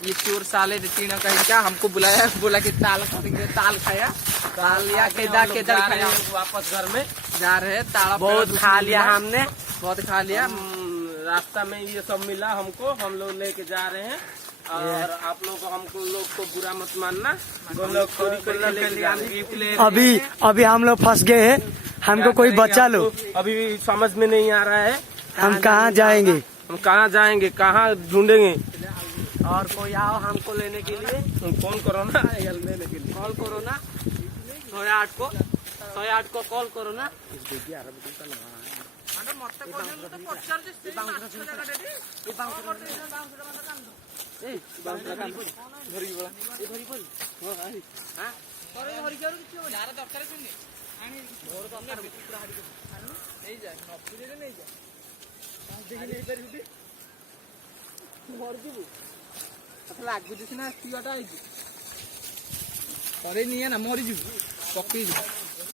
ये चोर साले टीना कहीं क्या हमको बुलाया, बोला कि ताल खाएंगे, ताल खाया, ताल लिया केदार खाया। वापस घर में जा रहे हैं, ताला बहुत खा लिया हमने, बहुत खा लिया। रास्ता में ये सब मिला हमको, हम लोग लेके जा रहे हैं। और आप लोग लोग को बुरा मत मानना। अभी हम लोग फंस गए हैं, हमको कोई बचा लो। अभी समझ में नहीं आ रहा है हम कहाँ जाएंगे, हम कहाँ जाएंगे, कहाँ ढूंढेंगे। और कोई आओ हमको लेने के लिए। फोन करो ना लेने के लिए, कॉल करो ना 108 को, 108 को कॉल करो ना। ଲାଗୁଛି ସିନା ସ୍ଥିରଟା ହେଇଛି ପରେ ନିଏ ନା ମରିଯିବୁ ପକେଇଯିବୁ।